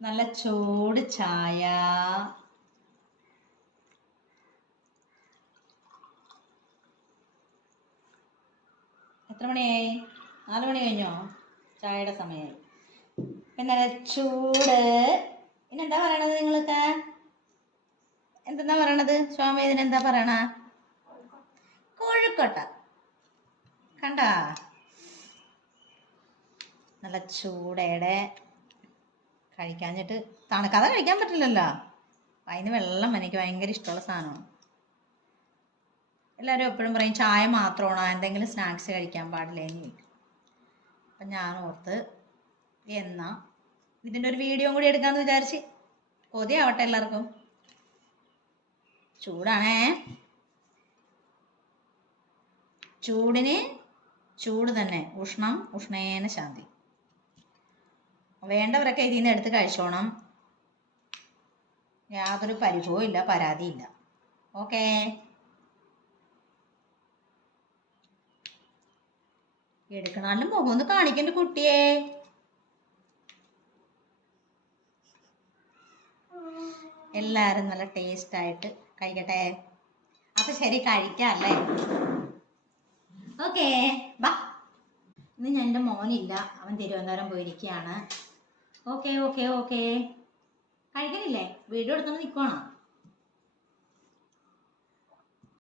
നല്ല ചൂട് ചായ. എത്ര മണിയായി? 4 മണി കഴിഞ്ഞോ? ചായയുടെ സമയമായി. പിന്നെ ചൂട്. ഇനെന്താ പറയണത് നിങ്ങൾക്ക്? എന്തെന്നാ പറയണത്? സ്വാമി ഇതിനെന്താ പറയണ? കോഴിക്കോട്ട. കണ്ട, നല്ല ചൂടയുടെ കഴിക്കാഞ്ഞിട്ട് തണുക്കാതെ കഴിക്കാൻ പറ്റില്ലല്ലോ. അതിന് വെള്ളം എനിക്ക് ഭയങ്കര ഇഷ്ടമുള്ള സാധനമാണ്. എല്ലാവരും എപ്പോഴും പറയും ചായ മാത്രമാണോ, എന്തെങ്കിലും സ്നാക്സ് കഴിക്കാൻ പാടില്ലേന്ന് ചോദിക്കും. അപ്പം ഞാൻ ഓർത്ത് എന്നാ ഇതിൻ്റെ ഒരു വീഡിയോ കൂടി എടുക്കാമെന്ന് വിചാരിച്ച്. കൊതിയാവട്ടെ എല്ലാവർക്കും. ചൂടാണേ. ചൂടിന് ചൂട് തന്നെ, ഉഷ്ണം ഉഷ്ണേന ശാന്തി. വേണ്ടവരൊക്കെ ഇതിൽ നിന്ന് എടുത്ത് കഴിച്ചോണം. യാതൊരു പരിഭവവും ഇല്ല, പരാതിയില്ല. ഓക്കേ. എടുക്കണാലും മുഖം ഒന്ന് കാണിക്കണ്ട കുട്ടിയെ. എല്ലാവരും നല്ല ടേസ്റ്റായിട്ട് കഴിക്കട്ടെ. അപ്പൊ ശരി, കഴിക്കാല്ലേ? ഓക്കേ, ബാ. ഇന്ന് എൻ്റെ മോനില്ല, അവൻ തിരുവനന്തപുരം പോയിരിക്കുകയാണ്. Okay okay okay. കഴിക്കണില്ലേ? വീഡിയോ എടുത്തോണ്ട് നിൽക്കുവാണോ?